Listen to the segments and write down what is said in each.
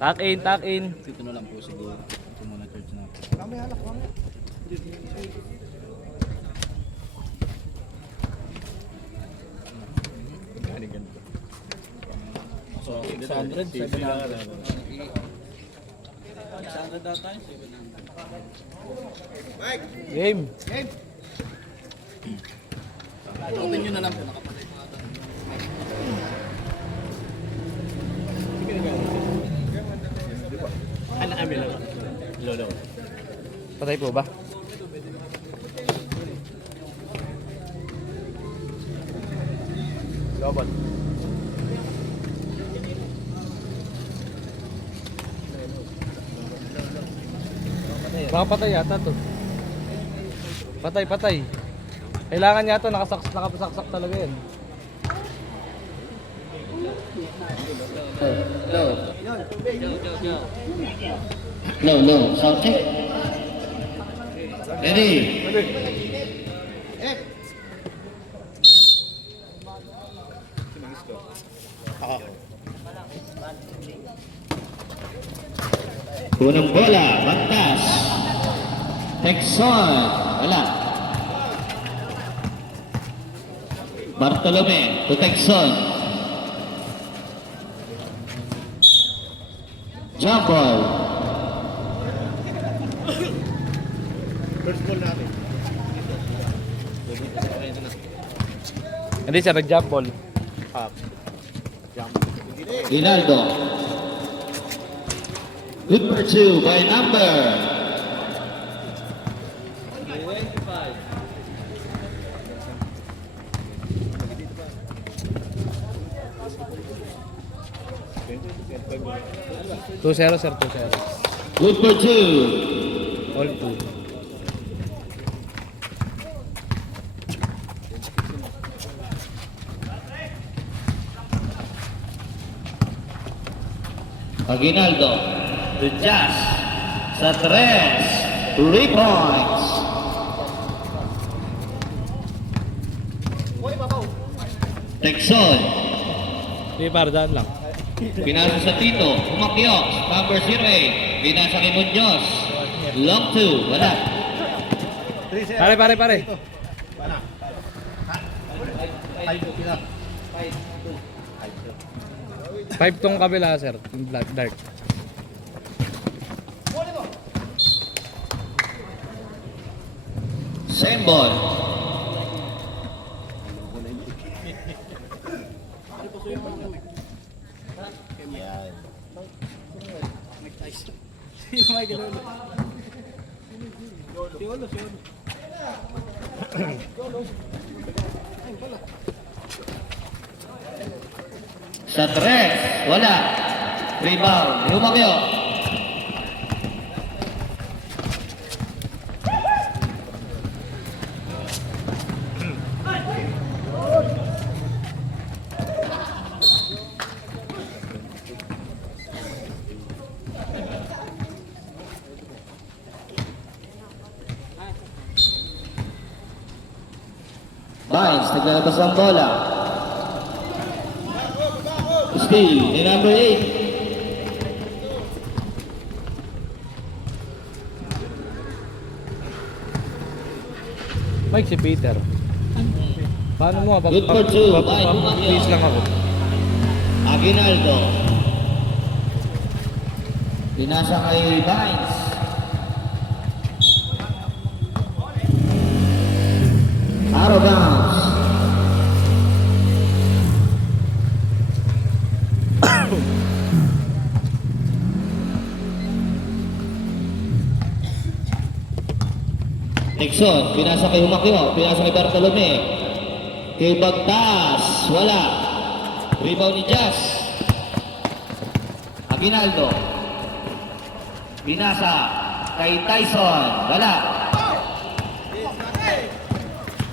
Tuck in, tuck in. Dito na lang po siguro. Ito muna charge na. Kami halak, kami. So, 600, 700. 600 daw tayo, 700. Game. Tutin nyo na lang po, nakapatay pa ata. Ano kami lang? Lolo. Patay po ba? Lobot. Baka patay yata to. Patay, patay. Kailangan yata nakasaksak talaga yan. No, sound check. Ready? Unang bola, Bagtas. Texon, wala. Bartolome to Texon. Jump ball. First ball natin. Hindi siya nag-jump ball. Up. Jump. Ginaldo. Good for two by number. Two 0 sir, 2-0. Good for two. All two. Aguinaldo. To Jazz. Sa 3. 3 points. Texon. Sige, para daan lang. Pinasa sa Tito. Umakyo. Number 08. Binasa kay Munoz. Long 2. Wala. Pare. Pana. Ay, pila. 5 tong kabila sir, yung black dark. Same ball. Sino may gano'n? Si Olo. Sa 3. Wala. Rebound. Umakyo. Vines, naglalabas ang bola. Steve, ni number 8. Mike, si Peter. Paano mo? Good for two. Bye, Bumakyo. Please lang ako. Aguinaldo. Pinasa kay Vines. Out of bounds. Nixon, pinasa kay Humakyo, pinasa kay Bartolome. Kay Bagtas, wala. Rebound ni Jazz. Aguinaldo. Pinasa kay Tyson, wala.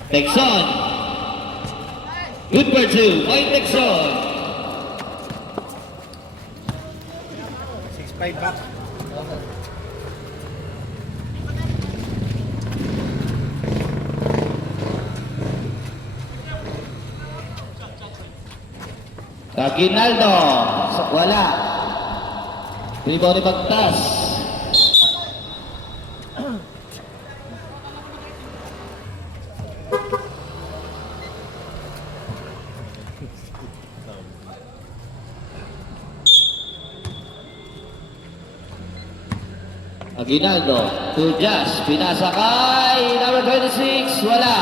Texon. Good for two, by Texon. 6-5 back. Aguinaldo, wala. Rebound ni Bagtas. Aguinaldo to Jazz. Pinasa kay number 26. Wala.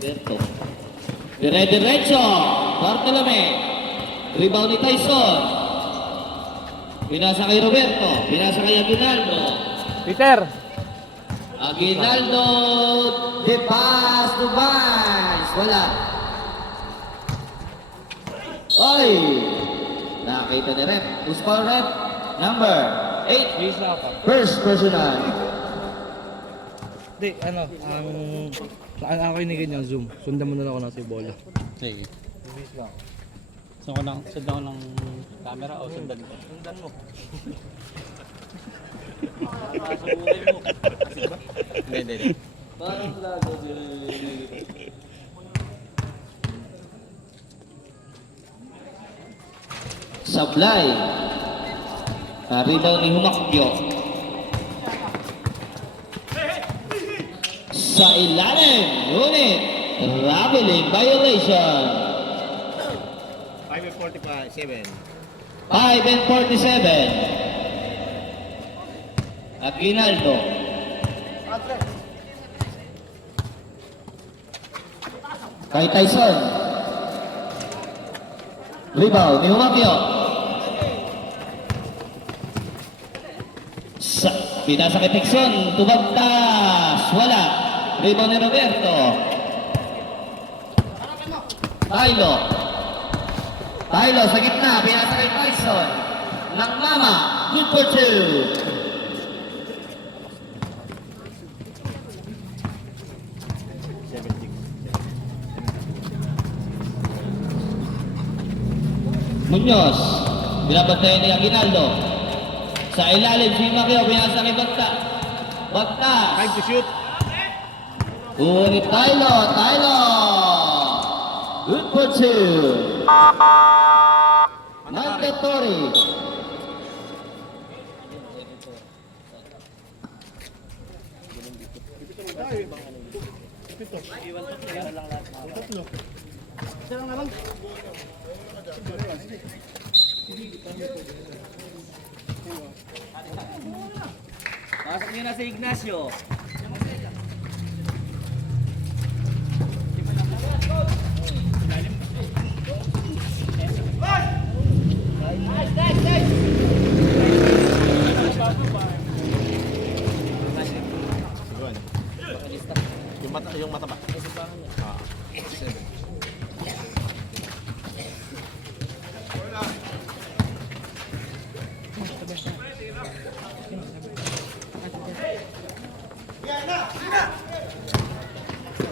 Berto. Dire-diretso. Bartolome. Rebound ni Tyson. Pinasa kay Roberto. Pinasa kay Aguinaldo. Peter! Aguinaldo. De pass to Vance. Wala. Oy. Nakita ni Rep. Who's call Rep? Number 8. Please na ako. First personal. Hindi, ano, saan ako inigin yung zoom? Sundan mo na lang ako ng si Bola. Sige. Please lang. Sundan ko ng camera o sundan ko? Sundan mo. Nakasubuhay mo. Hindi. Parang lago Sablay. Rebound ni Humakyo. Sa ilalim. Ngunit. Traveling violation. 5:47. 5:47. Aguinaldo. Kay Tyson. Rebound ni Humakyo. Pinasa kay Tixon. Tubagtas. Wala. Rebound ni Roberto. Tylo sa gitna. Pinasa kay Tyson. Ng Mama. Good for 2. Muñoz, binabantayan ni Aguinaldo. Sa ilalim, si Macchio, binasa kay Bagta. Bagta. Time to shoot. Uri Tylo. Good for 2. Mandatory. Pasok niyo na si Ignacio. Yun. Yung mata ba? Ah. 7.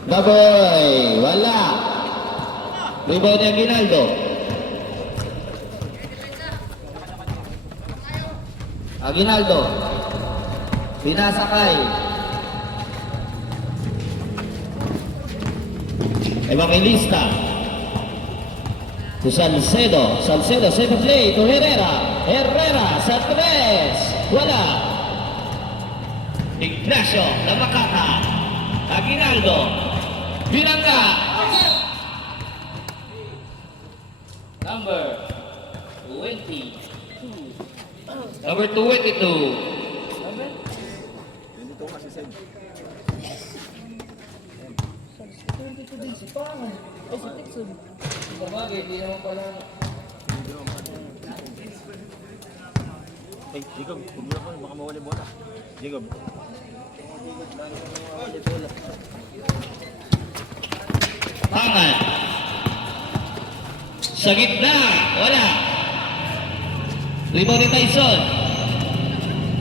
Baboy, wala. Rebound ni Aguinaldo. Aguinaldo. Pinasa kay Evangelista. To Salcedo. Salcedo, save play to Herrera. Herrera sa 3. Wala. Ignacio na Makata. Aguinaldo. Binangga. Number 22. Number 22. Dito kasi send. Hey, Jacob, huwag mo ako, baka mawala yung bola. Jacob. Pangan. Sa gitna. Wala. Rebound ni Tyson.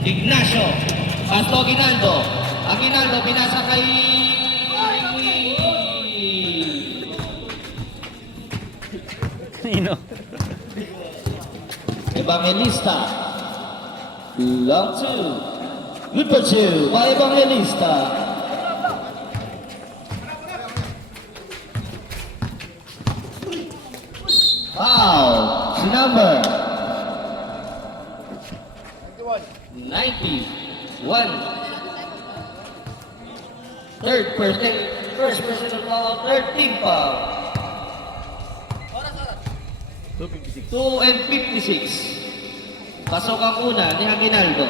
Ignacio. Pasto Aguinaldo. Aguinaldo pinasa kay Sino? Evangelista. Long 2. Good for 2 by Evangelista. Foul. si number 91. First personal foul, 13 foul. 256. 2 and 56. Pasok ang una ni Aguinaldo.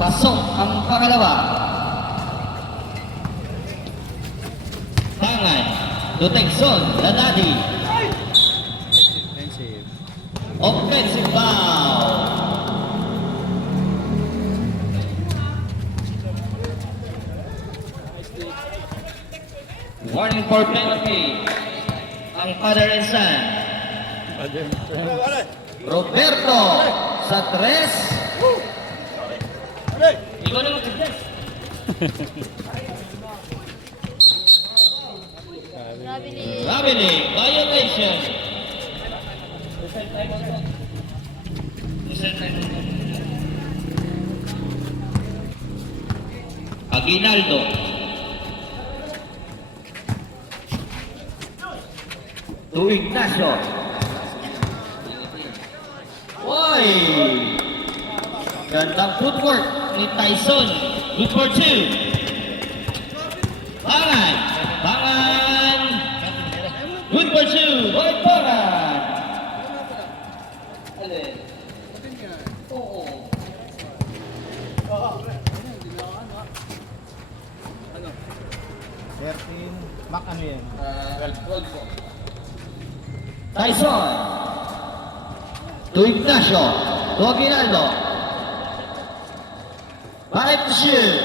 Pasok ang pangalawa. Tangan. Dutekson. Dadadi. Defensive. Offensive foul. Warning for penalty. Ang father and son. Roberto sa 3. Ikaw na mag-suggest. Rabili, violation. Aguinaldo. To Ignacio. Oy! Gandang footwork ni Tyson. Good for 2. Bangan. Bangan. Good for 2. Oy, Bangan. Alin? Oo. Mac ano yan? 12 po. Tyson. To Ignacio. To Aguinaldo. Bakit to shoot?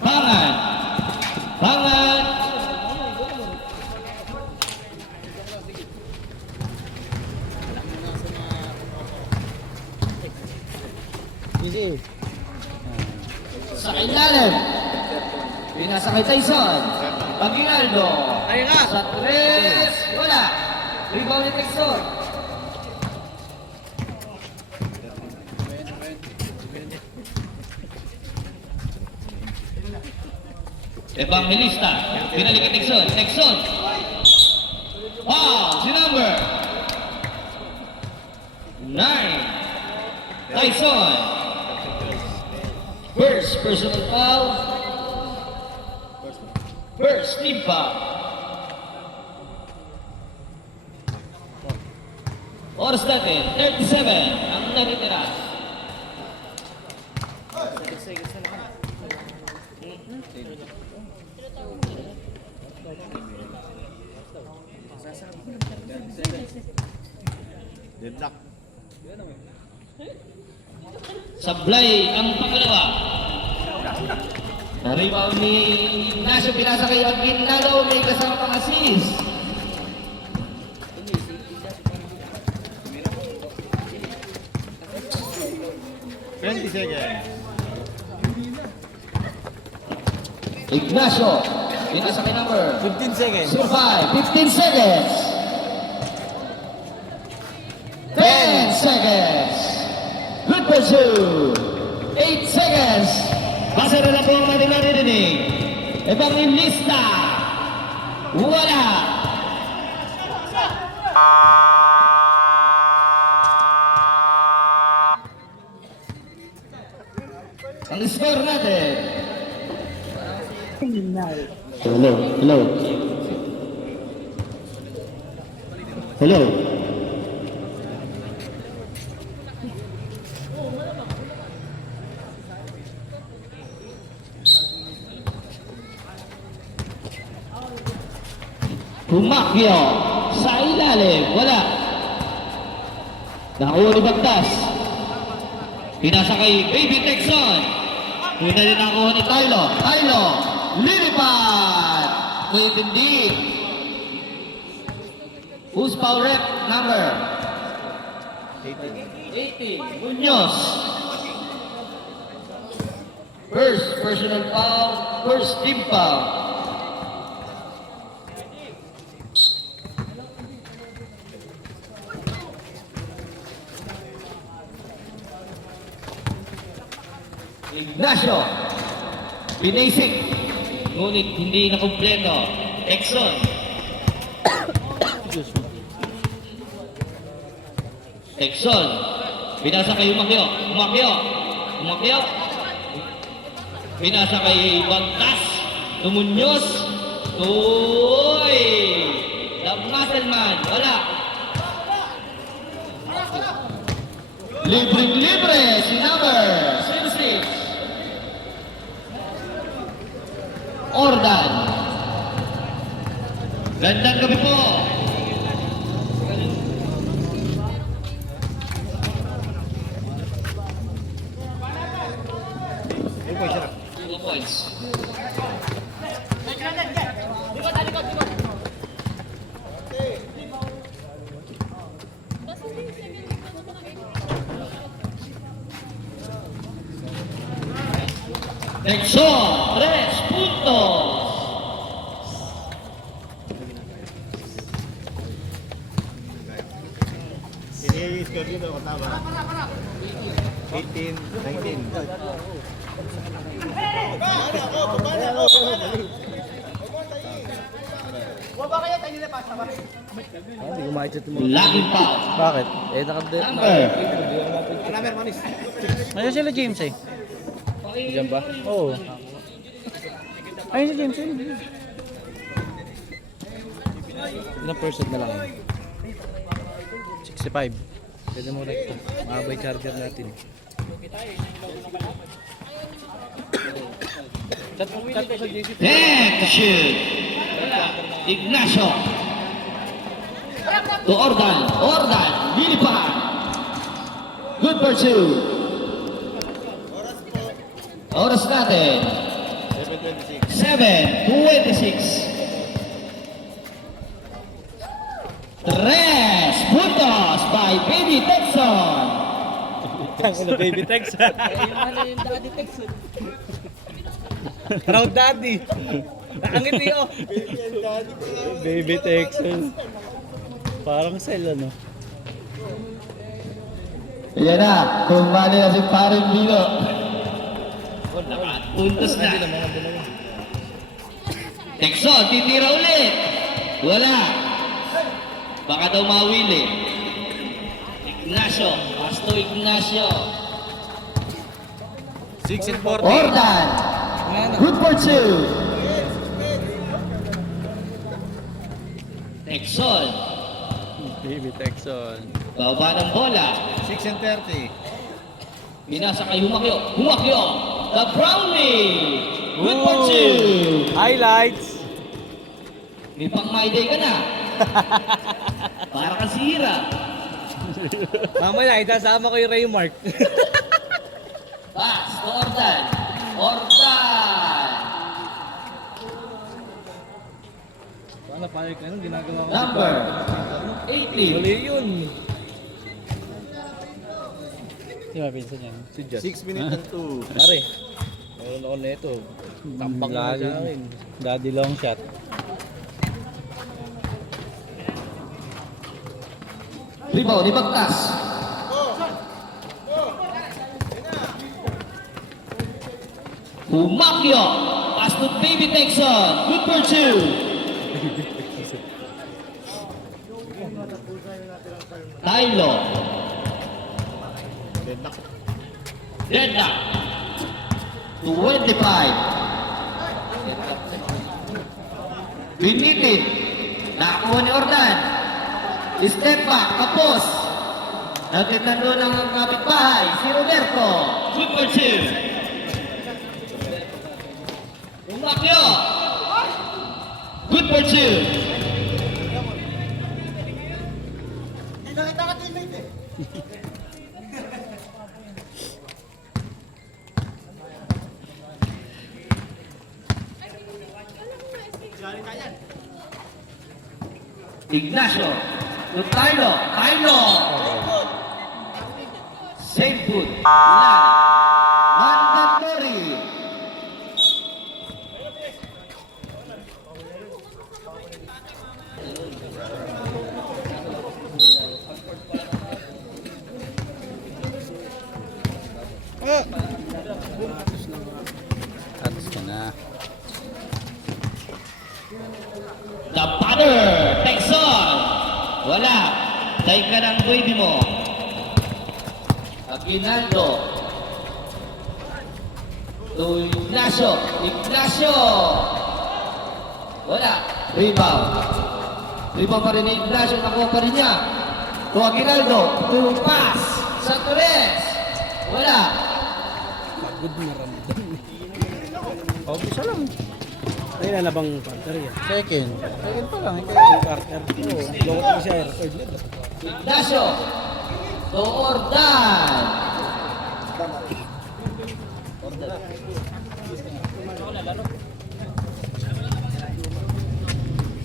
Bangan. Bangan. Easy. Sa ilalim. Pinasa kay Tyson. Aguinaldo. Ayun nga. Sa 3. Wala. Rebound ni Tyson. Evangelista. Pinalik kay Tyson. Tyson. Wow. Si number 9. Tyson. First personal foul. First team foul. Oras natin, 37 ang natitira. Deadlock. Sablay ang pangalawa. Rebound ni Ignacio, pinasa kay Aguinaldo, may kasama pang assist. Ignacio, pinasa kay number 15 seconds. 15 seconds. 10 seconds. Good for 2. 8 seconds. Basa na lang po ang ating narinig. Evangelista. Wala. Ang score natin. Hello. Hello. Hello. Pumakyo sa ilalim. Wala. Nakuha ni Bagtas. Pinasa kay Baby Texon. Yun na din nakuha ni Tylo. Tylo. Lilipad. Kuitindig. Who's foul rep number? 80. Munoz. First personal foul. First team foul. Ignacio. Pinasik. Ngunit hindi na kumpleto. Exxon. Exxon. Pinasa kay Umakyo. Umakyo. Umakyo. Pinasa kay Bagtas. Tumunyos. Uy! The Muscle Man. Wala. Libreng-libre si number 06. Ordan. Gandang gabi po. Two points. Nexon, 3 puntos. Siniyayis ka dito, tama. 18, 19. Hindi ko makikita mo. Laking foul. Bakit? Eh, nakadate. Number. Ayun sila James eh. Diyan ba? Oo. Ayun si James eh. Ilang percent na lang yun? 65. Pwede mo recto. Mahabay charger natin. Chat ko sa JC. And to shoot. Ignacio. To Ordan. Ordan. Lilipan. Good for two. Oras natin. 7:26. 3 puntos by Baby Texon. Ang baby text. Proud daddy. Nakangiti oh. Baby Texas. Parang sell ano. Yan na. Kumali na si Paring Bino. Puntos na. Texon, titira ulit. Wala. Baka daw mawili. Ignacio. Pasto Ignacio. 6 and 40. Ordan. Good for two. Texon. Baby Texon. Baba ng bola. 6 and 30. Binasa kay Humakyo. Humakyo. The Brownie. Good for two. Highlights. May pang my day ka na. Para kang sira. Mamaya, itasama ko yung Raymark. Pass to Ordan. Ordan. Wala, payag ka nung ginagawa ko. Number 18. Mali yun. Di ba pinsan yan? Si Jess. 6 minutes and 2. Pare, meron ako na ito. Tampak na sa akin. Daddy long shot. Rebound ni Bagtas. Humakyo. Pass to Baby Texon. Good for two. Tylo. Deadlock. 25. Binitin. Nakakuha ni Ordan. Step back. Tapos. Natitan doon ang kapitbahay. Si Roberto. Good for two. Umakyo. Good for two. Ignacio. To Tylo. Tylo. Same foot. Mandatory. Atas ka na. The batter, Texon. Wala. Tay ka ng baby mo. Aguinaldo. To Ignacio. Ignacio. Wala. Rebound. Rebound pa rin ni Ignacio. Nakuha pa rin niya. To Aguinaldo. To pass. Sa Torres. Wala. Good na Ramadan. Oh, isa lang. Ayun na bang partner yan? Second. Second pa lang. Partner. Oo. Lokot ko siya record na. Ignacio. To Ordan.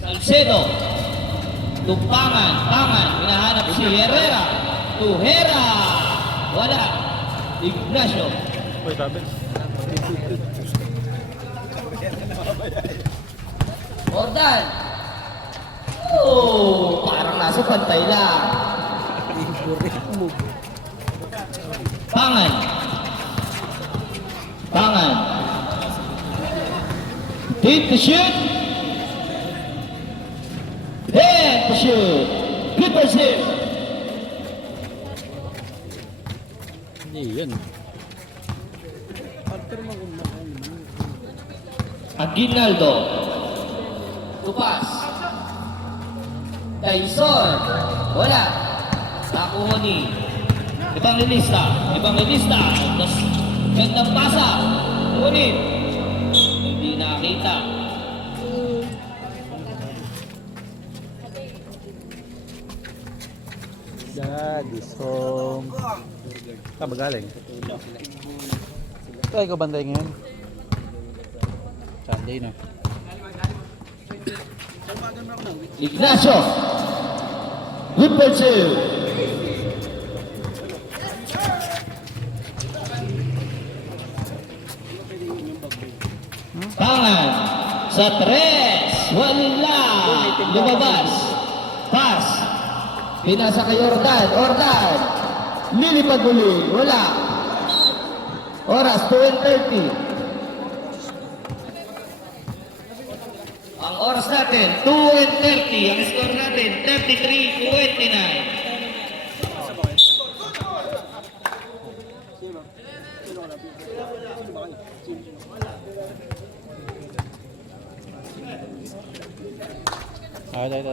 Salcedo. To Pangan. Pangan. Hinahanap si Herrera. To Hera. Wala. Ignacio. Uy, sabi. Ordan. Oh, parang nasa pantay lang. Pangan. Pangan. Hit to shoot. Hit to shoot. Good pursuit. Hindi yun. Aguinaldo. Tupas. Tyson. Wala. Nakuha ni Evangelista. Evangelista. Tapos gandang pasa. Ngunit hindi nakita. Daddy song. Saan ba galing? Ito, ikaw bantay ngayon. Sunday na. Ignacio. Good pursuit. Pangan. Sa tres. Wala. Lumabas. Pass. Pinasa kay Ordan. Ordan. Lilipad muli. Wala. Oras 12:30. Ang oras natin 2:30. Ang score natin 33-29. Ah, ito.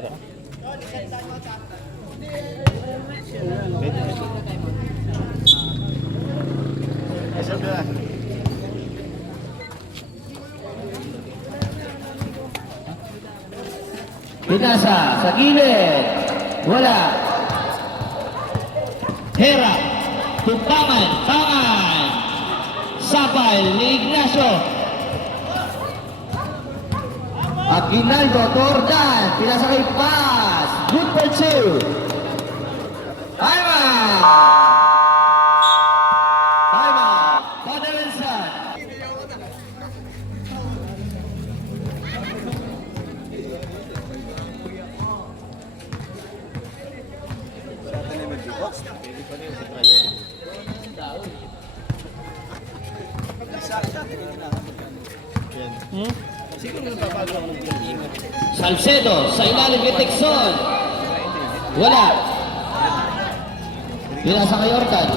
Pinasa sa gilid. Wala. Hera. Tupangan. Pangan. Sapal ni Ignacio. Aguinaldo. Tordan. Pinasa kay Paz. Good pursuit. Time out. Time out. Father and son. Salcedo sa ilalim ni Texon. Wala. Pinasa kay Ordan.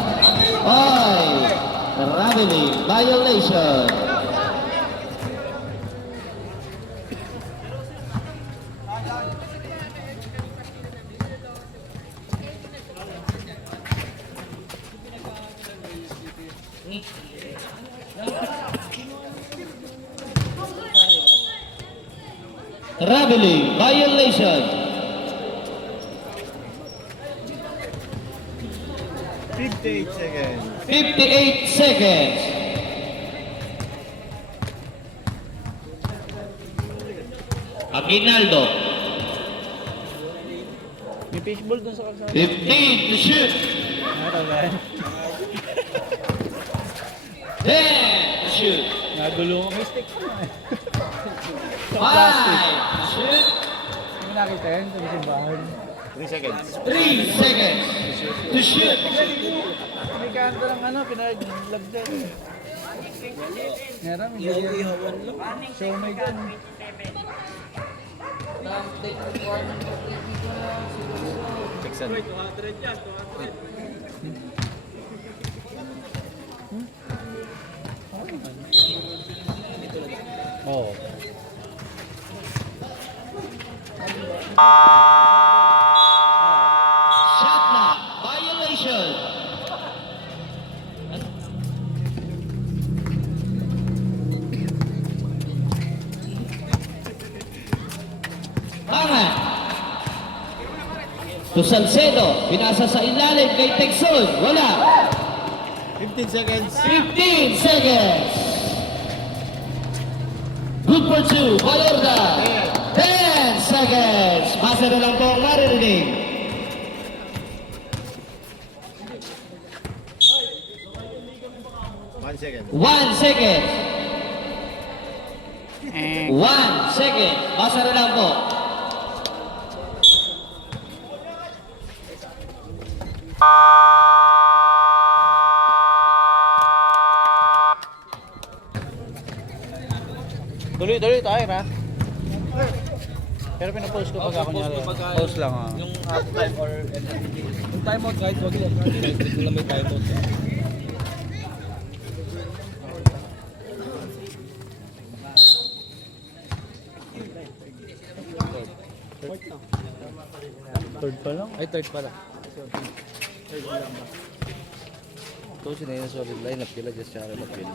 Oy! Traveling violation. Traveling violation. 58 seconds. 58 seconds. Aguinaldo. May fishball dun sa kalsada. 15 to shoot. Ito guys. 10 to shoot. Nagulo ko. May stick pa na eh. 5 to shoot. Hindi nakita yan sa simbahan. 3 seconds. 3 seconds to shoot. May kanto ng ano, pinag-vlog din. Meron, ihawan lang. Show may gun. Jackson. Oo. Shot clock violation. Angat. To Salcedo, pinasa sa ilalim kay Texon. Wala. 15 seconds. 15 seconds. Good for two. Valorda. 10 seconds. Base na lang po ang maririnig. 1 second. 1 second. 1 second. Basa na lang po. Tuloy-tuloy tayo, ha? Pero pinapost ko pag ako niya. Post lang, ha? Yung half time or Yung time out, guys, wag yan. Dito lang may time out. Third pa lang? Ay, third pa lang. Ito sila yung solid lineup kila just Sharon at Phil.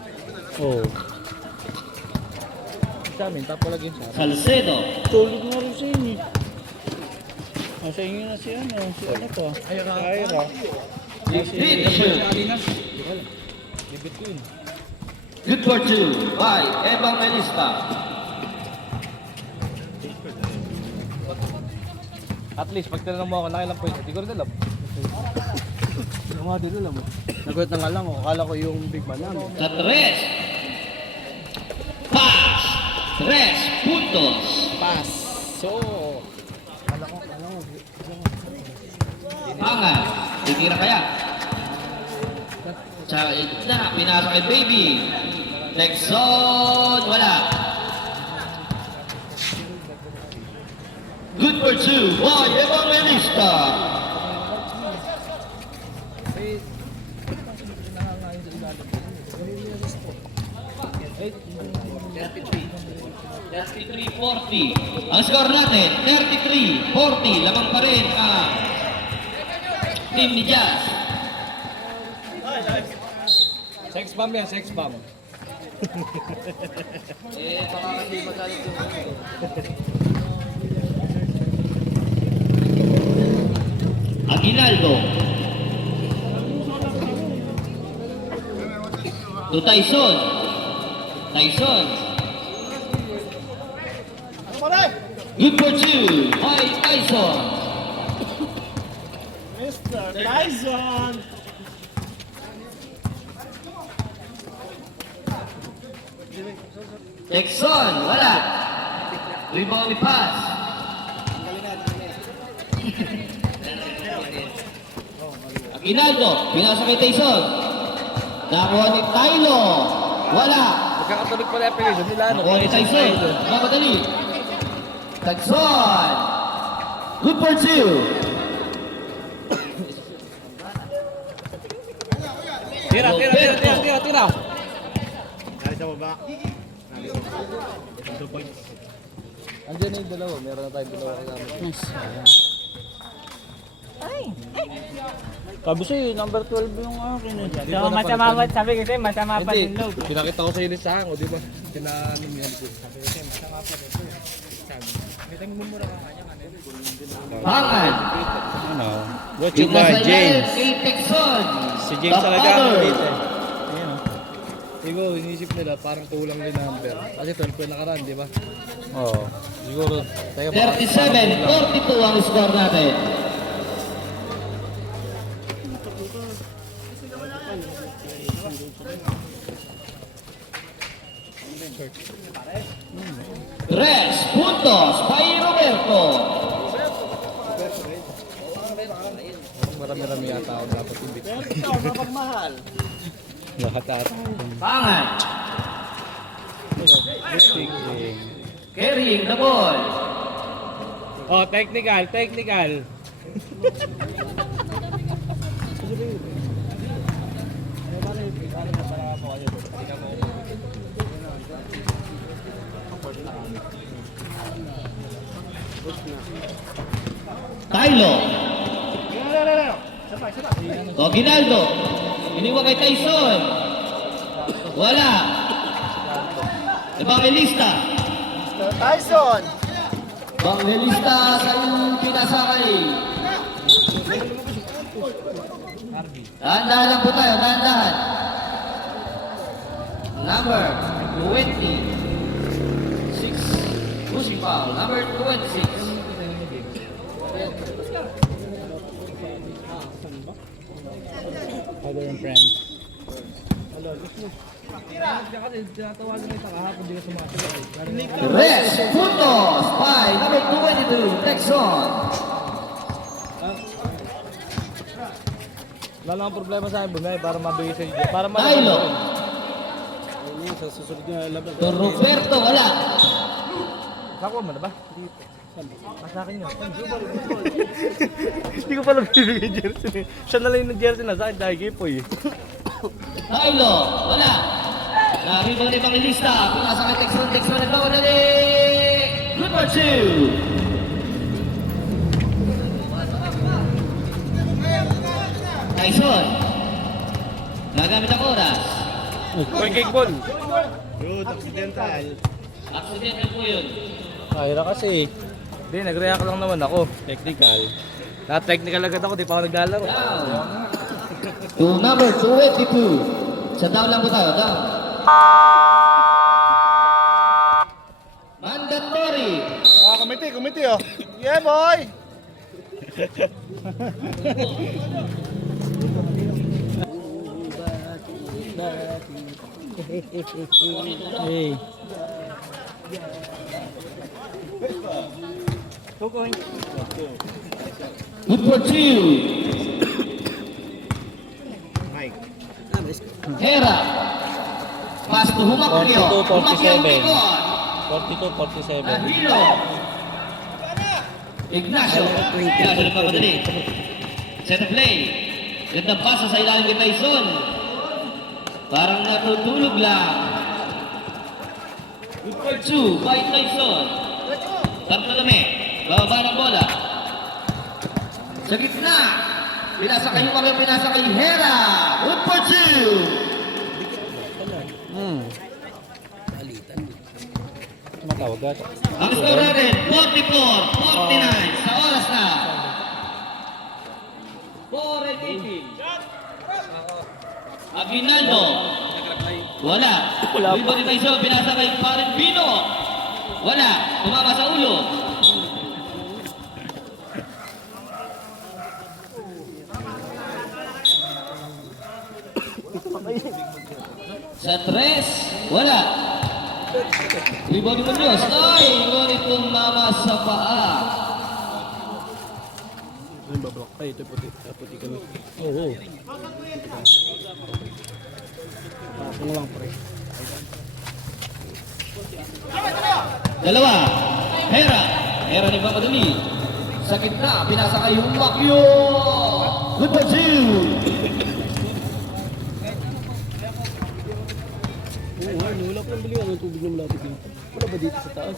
Oo. Sa amin, tapo lagi yung Sharon. Salcedo. Solid na rin sa inyo. Sa inyo na si ano to? Ayra. Bibit two. Bibit ko yun. Good for two. By Evangelista. At least, pag tinanong mo ako, nakailang points, hindi ko rin alam. Ano nga, di alam mo. Nagulat na nga lang ako, akala ko yung big man namin. Sa tres. Pass. 3 puntos. Pass. So, Angat. Titira kaya. Sa na, pinasa kay Baby. Next zone. Wala. Good for two. By Evangelista. Ang score natin, 33-40. Lamang pa rin ang team ni Jazz. sex bomb yan, sex bomb. Baka kasi magalit yung Aguinaldo. To Tyson. Tyson. Good for two. By Tyson. Tyson! Texon. Wala. Rebound ni pass. Aguinaldo. Pinasa kay Tyson. Nakuha ni Tylo. Wala. Magkakatulog pala yung application nila. Nakuha ni Tyson. Mamadali. Texon. Good for two. Tira. Dahil sa baba. Andiyan na yung dalawa, meron na tayong dalawa kasama. Nice. Sabi sa'yo, number 12 yung akin eh. So, masama ba? Sabi kasi masama pa Hindi, yung loob. pinakita ko sa yung listahan ko, di ba? Tinanong yan ko. Pangan. Ano? What you Pinasa got, James? kay Texon. Si James talaga ang dito. Ayan o. Siguro, inisip nila parang kulang yung number. Kasi 12 yung nakaraan, di ba? Oo. Siguro, tayo 37-42 ang score natin. Tres puntos by Roberto. Marami-rami yata ako dapat ibig. Lahat ata. Pangan. Thinking. Carrying the ball. Oh, technical. Tylo. O, Ginaldo. Iniwan kay Tyson. Wala. Evangelista. Tyson! Evangelista sa iyong pinasakay. Dahan-dahan lang po tayo, dahan-dahan. Number 26. Pushing foul. Number 26. Father and friends. Rest puntos by number 22, Texon. Wala lang ang problema sa akin, Bunay, para mabigay sa inyo. Para Tylo. Sa susunod na laban. Don Roberto, wala. Kakuha mo na ba? Dito. Sa akin yun. Hindi ko pala bibigay jersey. Siya na lang yung jersey na sa akin dahil gipoy. Tylo, wala. Naribang ni Evangelista. Pinasa kay Texon, Texon nagbawa na ni Good for two. Tyson. Nagamit ang oras. Boy, kickball. Accidental po yun. Kahira kasi. Hindi, nag-react lang naman ako. Technical. Na-technical agad ako, di pa ako naglalaro. Down. To number 22. Sa down lang po tayo, down. Mandatory. Kumiti oh. Yeah, boy! Hey. Good for two. Hera. Pass to Humakrio. 42-47. Humakrio, 42-47. Nahilo. Ignacio. Ignacio nagpapadali. Set of play. Gandang pasa sa ilalim kay Tyson. Parang natutulog lang. Good for two by Tyson. Tartalame. Bababa ng bola. Sa gitna. Pinasa kayo kami, pinasa kay Hera. Good for two. Matawag ata. Ang score natin, 44-49 sa oras na. 4-18. Aguinaldo. Wala. Iba ni Tyson, pinasa kay Parempino. Wala. Tumama sa ulo. Sa tres, wala. Rebound ni Munoz. Ay, ngunit tumama sa paa. Yung bablock. Ay, ito puti kami. Oo. Tapos lang, pre. Dalawa. Hera. Hera ni Papaduli. Sa gitna, pinasa kay Humakyo. Good for two. Oo, wala pa lang bili ng tubig ng malapit dito. Wala ba dito sa taas?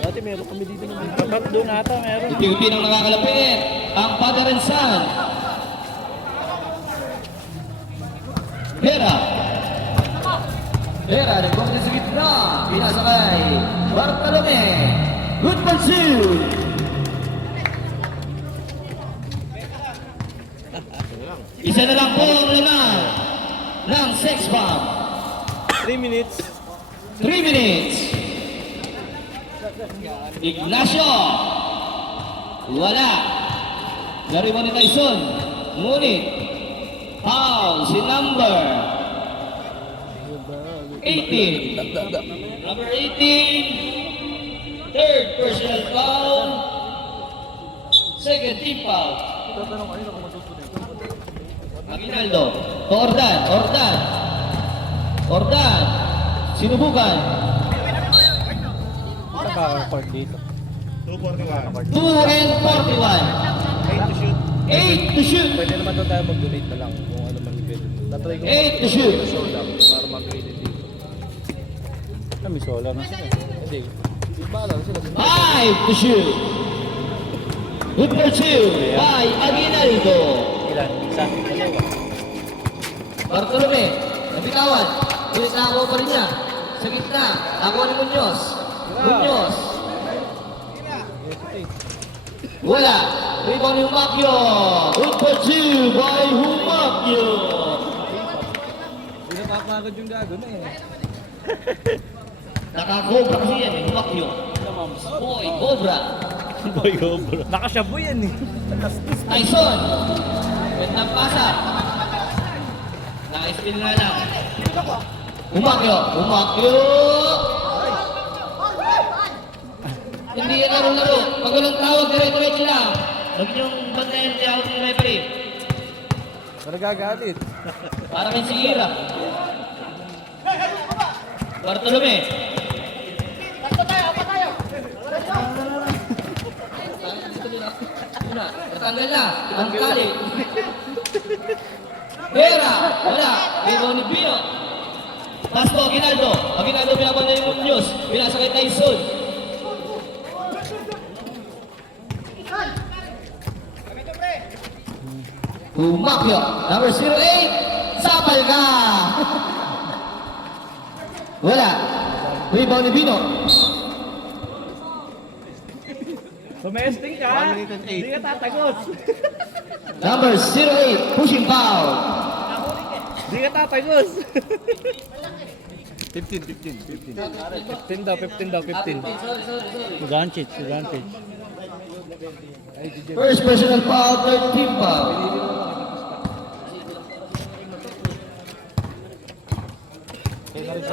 Dati meron kami dito ng back doon ata, meron. Iti-uti ng nakakalapit. Ang Father and Son. Hera. Hera, nagpapalala sa gitna. Pinasa kay Bartolome. Good for two. Isa na lang po ang laman ng sex bomb. 3 minutes. 3 minutes. Ignacio. Wala. Nariwan ni Tyson. Ngunit. Foul si number 18. Number 18. Third personal foul. Second team foul. Aguinaldo. Ordan. Ordan. Sinubukan. Nakaka-record dito. 2 and 41. 8 to shoot. Pwede naman doon tayo mag-donate na lang kung ano man yung pwede. Tatry ko 8 to shoot. sold out para mag-credit dito. Kami solar na sila. Hindi. Di ba alam sila? 5 to shoot. Good for 2 by Aguinaldo. Ilan? Isa? Dalawa. Bartolome, nabitawan. Bilis na ako pa rin niya. Sa gitna, ako ni Munoz. Munoz. Wala. Rebound yung Humacchio. Good for 2 by Humacchio. Hindi nakakagod yung gago na eh. Nakakobra kasi yan eh, Humacchio. Boy, Cobra. Boy, bro. Nakashabu yan eh. Tyson. Vietnam pasa. Naka-spin nga lang. Humacchio. Humacchio. Hindi yan laro-laro. Pag walang tawag, dire-diretso lang. Huwag niyong bantayan si out ng referee. Nagagalit. Para kay Sigira. Bartolome. Natanggal na. Ang kali. Hera. Wala. Pero ni Pino. Pasto, Aguinaldo. Aguinaldo pinapanda yung Munoz. Pinasa kay Tyson. Humacchio. Number 08. Sapal ka. Wala. Rebound ni Pino. Sumesting ka. Hindi ka tatagos. Number 08. Pushing foul. Hindi ka tatagos. 15 daw, 15. Advantage, advantage. First personal foul, third team foul.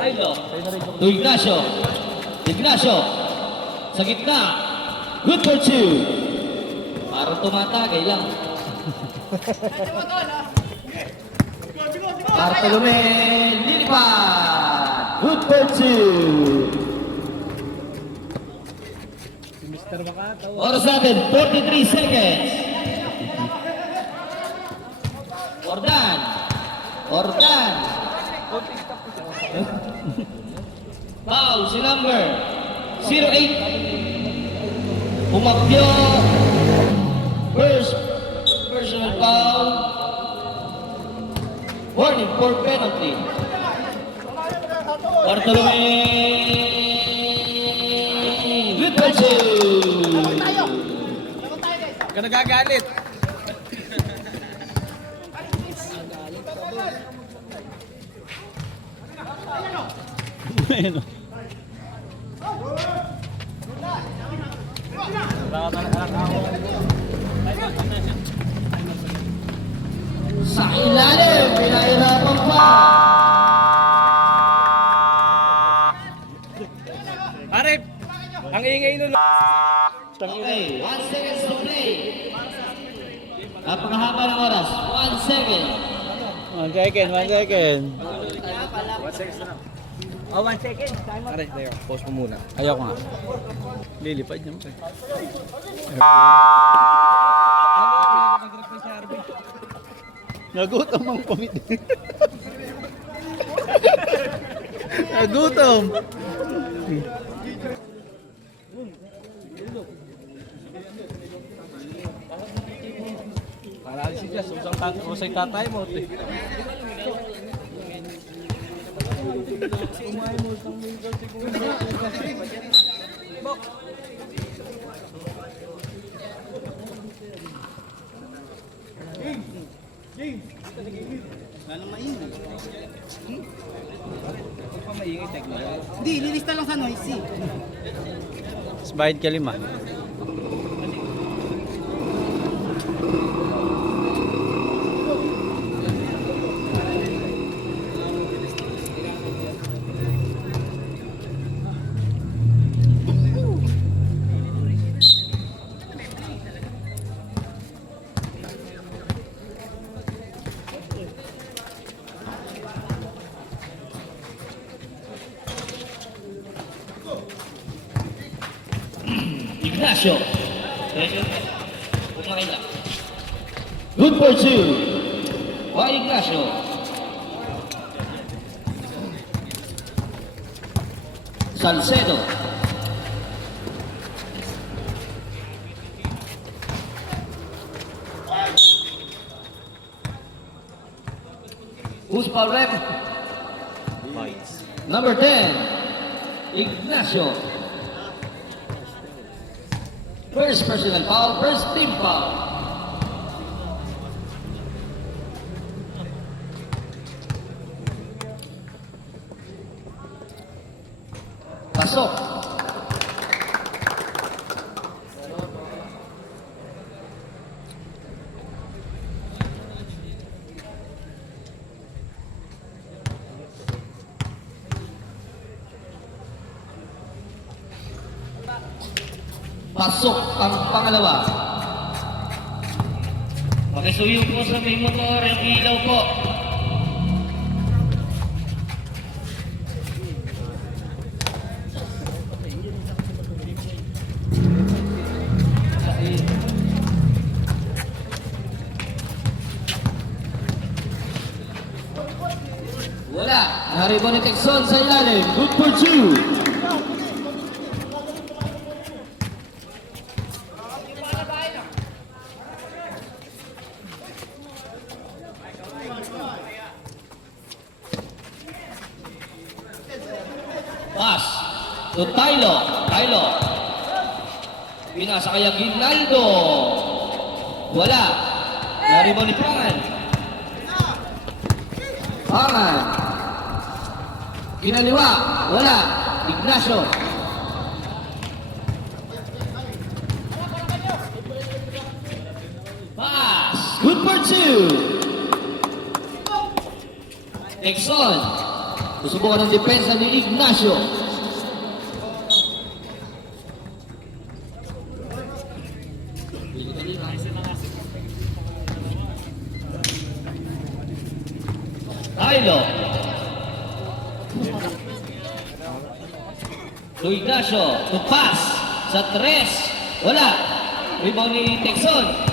Ailo. To Ignacio. Ignacio. Sa gitna. Good for 2. Parang tumatagay lang. Bartolome lilipat. Good for 2. Si Mr. Makataw. Oras natin, 43 seconds. Ordan. Ordan. Foul si number 08. Humacchio. First personal foul. Warning for penalty. Bartolome. Good for 2. Ka nagagalit. Ayun. Sa ilalim, pinahirapan pa. Arif! Ang ingay nun. Okay, 1 second to play. Napakahaba ng oras. 1 second. 1 second, 1 second. Oh, 1 second. Time out. Aray, tayo. Pause mo muna. Ayaw ko nga. Lilipad niya mo. Nagutom ang pamit. Nagutom. Para si Jess, usay tatay mo. Hindi, lilista lang sa noisy. Mas bayad ka 5. Ignacio. Kumain lang. Good for 2. Juan Ignacio. Salcedo. Who's foul rep? Number 10, Ignacio. First personal foul, first team foul. Pasok. Pasok ang pangalawa. Pakisuyo po sa may motor, yung ilaw po. Wala. Naribo ni Texon sa ilalim. Good for 2. Pass to Tylo. Tylo. Pinasa kaya Ginaldo. Wala. Naribo ni Pangan. Pangan. Kinaliwa. Wala. Ignacio. Pass. Good for 2. Texon. Susubukan ng depensa ni Ignacio. Tylo. To Ignacio. To pass. Sa 3. Wala. Rebound ni Texon.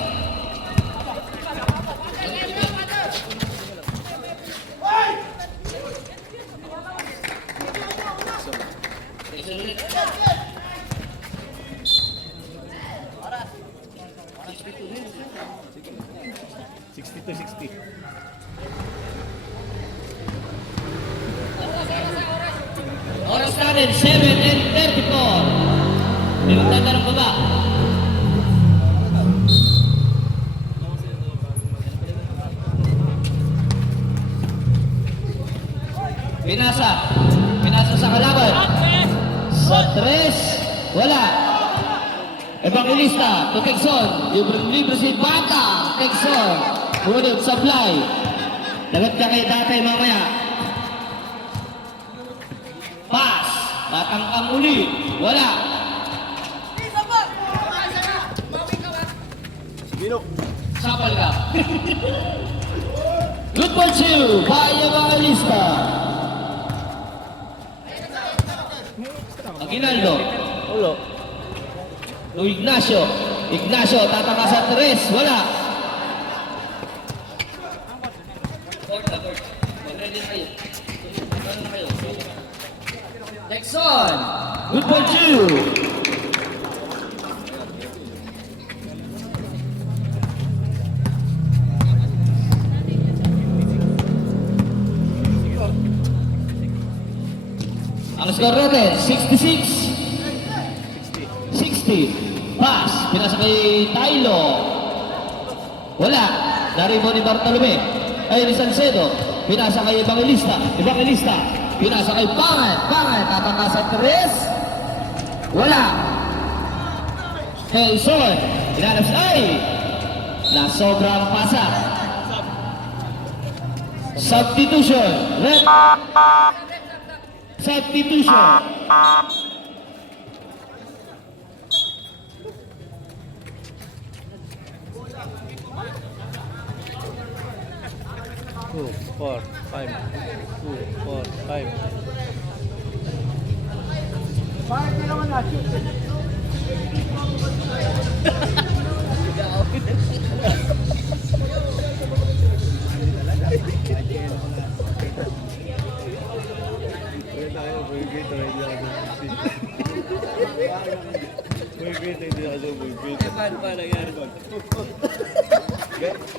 Oras natin, 7:34. May magtatanong pa ba? Pinasa. Pinasa sa kalaban. Sa 3. Wala. Evangelista to Texon. Libre si Bata. Texon. Munod sa fly. Dagat ka kay tatay mamaya. Pass. Batang ka muli. Wala. Sapal ka. Good for 2. By Evangelista. Aguinaldo. Ulo. To Ignacio. Ignacio, tataka sa 3. Wala. Texon. Good for 2. Ang score natin, 66. 60. Pass. Pinasa kay Tylo. Wala. Naribo ni Bartolome. Ay, ni Salcedo. Pinasa kay Evangelista. Evangelista. Pinasa kay Pangan. Pangan. Tataka sa 3. Wala. Nelson. Pinanap siya. Ay! Na sobrang pasa. Substitution. Red. Substitution. Two, four, five. 2, 4, 5. Bakit naman na?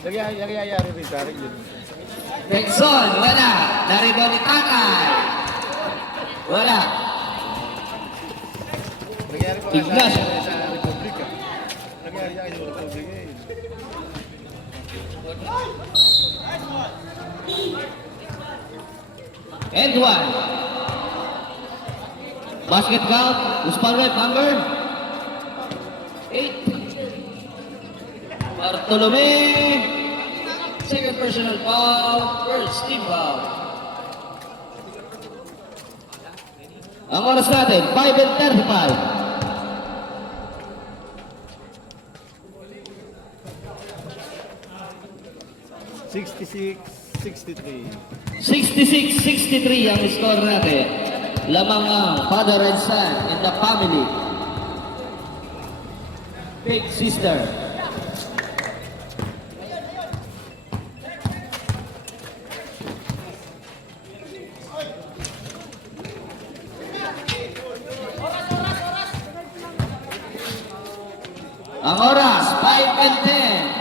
Nagyayari rin sa akin yun. Texon, wala. Naribo ni Tatay. Wala. Nagyayari pa Ignacio. sa Republika. Nagyayari sa Republika eh. And one. Basket count. Uspan red number 8. Bartolome. Second personal foul. First team foul. Ang oras natin, 5:35. 66-63. 66-63 ang score natin. Lamang ang father and son in the family. Big sister. Ang oras, 5 and 10.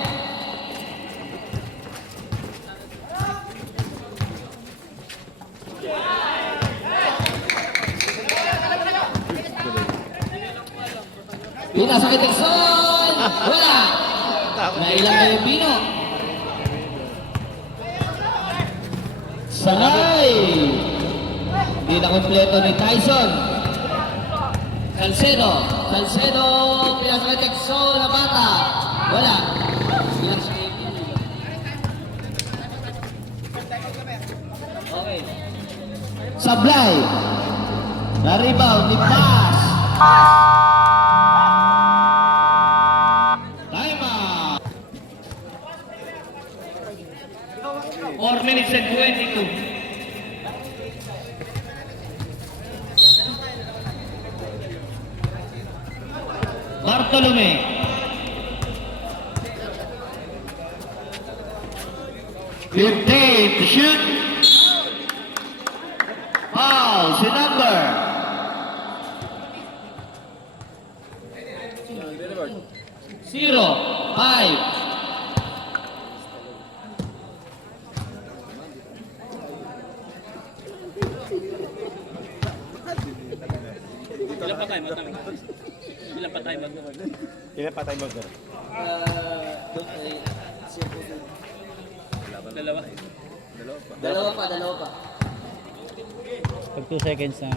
Pinasa kay Texon! Wala! Nailang na yung Pino. Sangay! Hindi na kompleto ni Tyson. Salcedo! Salcedo! Pinasa kay Texon na bata. Wala. Pinasa kay Pino. Okay. Sablay! Na-rebound ni Paz. Time out. 4 minutes and 22. Bartolome. Good day to shoot. Foul, si number. Zero, 5. Ilan pa tayo mag-time? Ilan pa tayo Ilan pa tayo mag-dar? Dalawa. Dalawa pa. Pag 2 seconds na.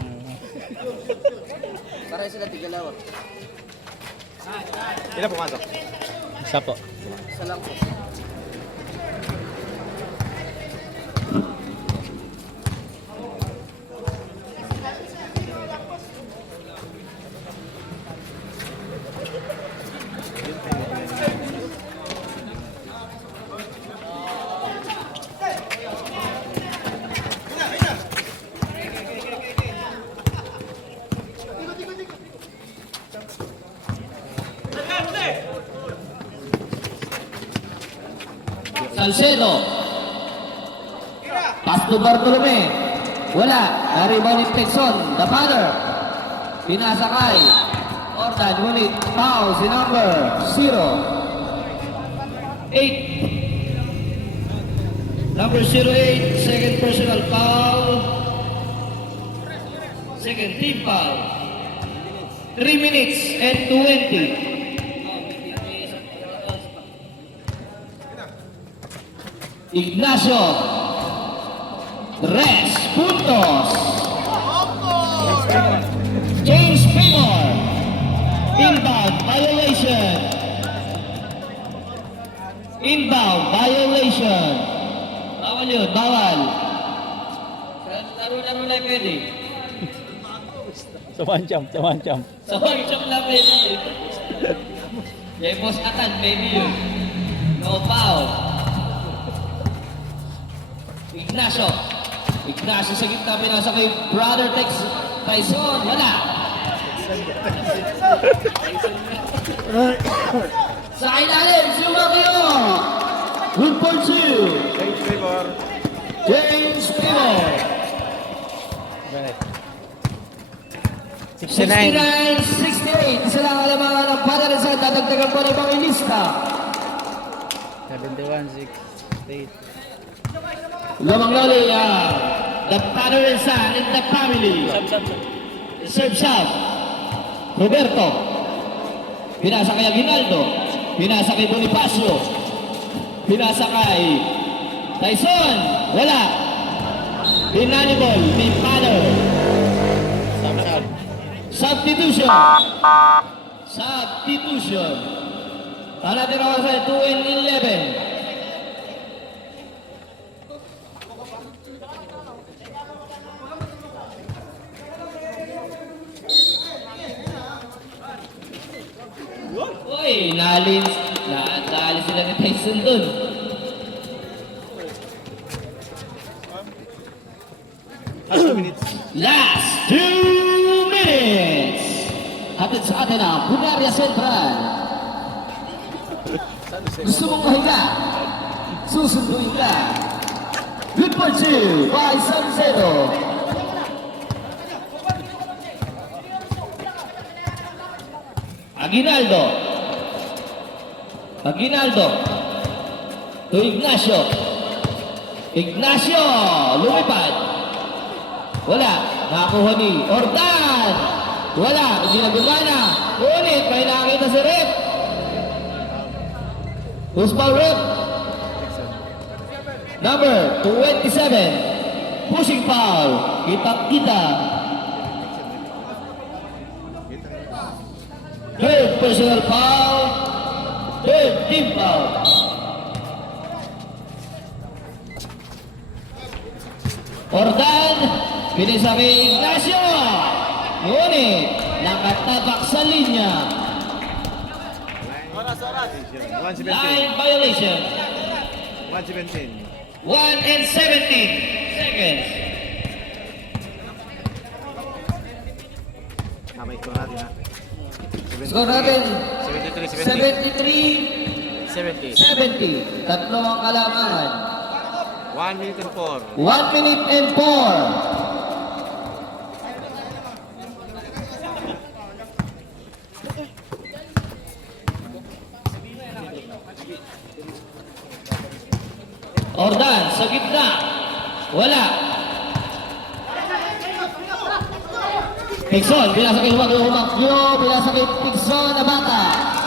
Para sila tigalawa. Ilan pumasok? Isa po. Isa lang po. Salcedo. Pass to Bartolome. Wala. Na-rebound ni Texon. The father. Pinasa kay Ordan. Ngunit foul si number 08. Number 08. Second personal foul. Second team foul. 3 minutes and 20. Ignacio. 3 puntos. James Primor. Inbound violation. Inbound violation. Bawal yun, bawal. Laro-laro lang pwede. Sa one jump. Sa one jump lang pwede. Demos atan, pwede yun. No foul. Ignacio. Ignacio sa gitna, pinasa kay Brother Tyson. Wala. Sa ilalim, Sumagio. Good for 2. James Trevor. James Primor. 69-68. Isa lang alamangan ng Father and Son. dagdagan po ng Evangelista. 71-68. Lamang loli, the father and son and the family. Serve sub. Roberto. Pinasa kay Aguinaldo. Pinasa kay Bonifacio. Pinasa kay Tyson. Wala. Pinalibol ni father. Substitution. Substitution. Ang natin ang oras ay 2 and 11. Uy, naalis sila ni Tyson dun. Last 2 minutes. Hatid sa atin ang Bulgaria Central. Gusto mong mahiga? Susunduin ka. Good for 2 by Salcedo. Aguinaldo to Ignacio lumipad, wala, nakakuha ni Ordan, wala, hindi na gumana, ulit, may nakakita si Rep. Who's foul, Rep? Number 27, pushing foul, kita. Third personal foul, third team foul. Ordan, pinisa kay Ignacio. Ngunit, nakatapak sa linya. Line violation. 117. 1 and 17 seconds. Kamay ko natin ha. Score natin, 73. 70. Tatlo ang kalamangan. 1 minute and 4. 1 minute and 4. Ordan sa gitna. Wala. Pixon, pinasa kay Humakyo, pinasa kay Pixon na bata.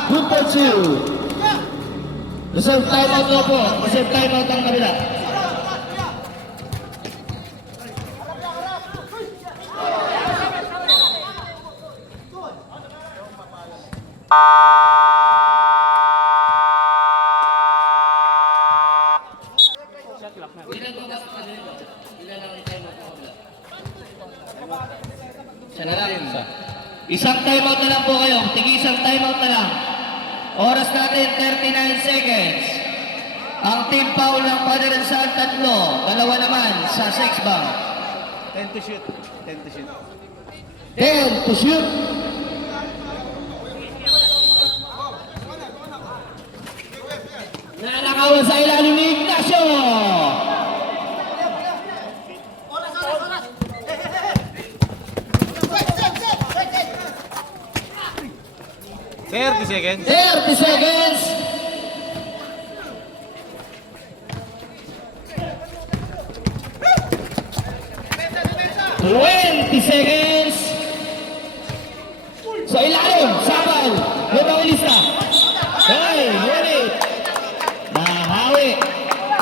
Good for 2. Reserve timeout na po. Reserve timeout ang kabila. Isang timeout na lang po kayo. Tigi isang timeout na lang. Oras natin 39 seconds. Ang team foul ng Father and Son, 3. Dalawa naman sa 6 bang. 10 to shoot. 10 to shoot. 10 to shoot. Nanakawan sa ilalim ni Ignacio. Seconds. 30 seconds. Seconds. So ilalim, sabal, Evangelista. Hey, ngunit. Nahawi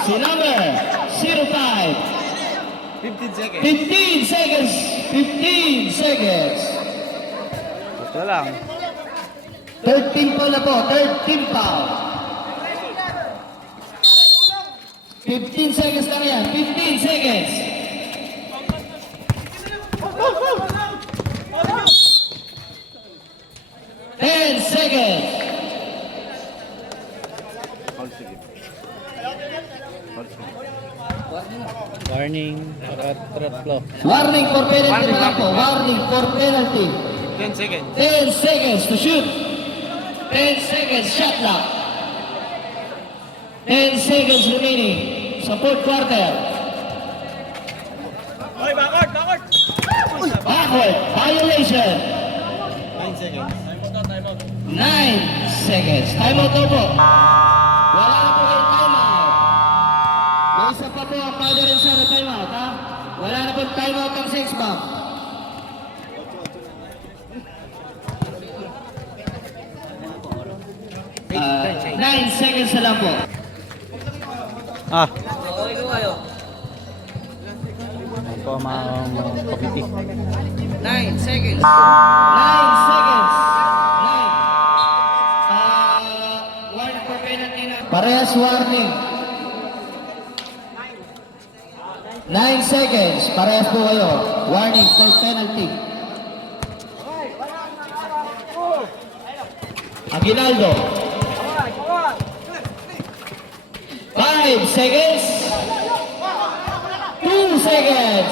si number 05. 15 seconds. 15 seconds. 15 seconds. Ito lang. 13 foul na po, 13 foul. 15 seconds lang yan, 15 seconds. Ten seconds. Warning, tatlo. Warning for penalty na lang po. Warning for penalty. 10 seconds. 10 seconds to shoot. 10 seconds shot clock. 10 seconds remaining sa fourth quarter. Backward violation. 9 seconds. 9 seconds. Time out daw po. Wala na po kayong time out. May isa pa po ang father and son na time out, ha? Wala na po time out ang 6 bomb. 9 seconds na lang po. Ah, Okay ko kayo. ano po mga kapiti. 9 seconds. 9 seconds. 9. Warning for penalty na. Parehas warning. 9 seconds. Parehas po kayo. Warning for penalty. Aguinaldo. 5 seconds. 2 seconds.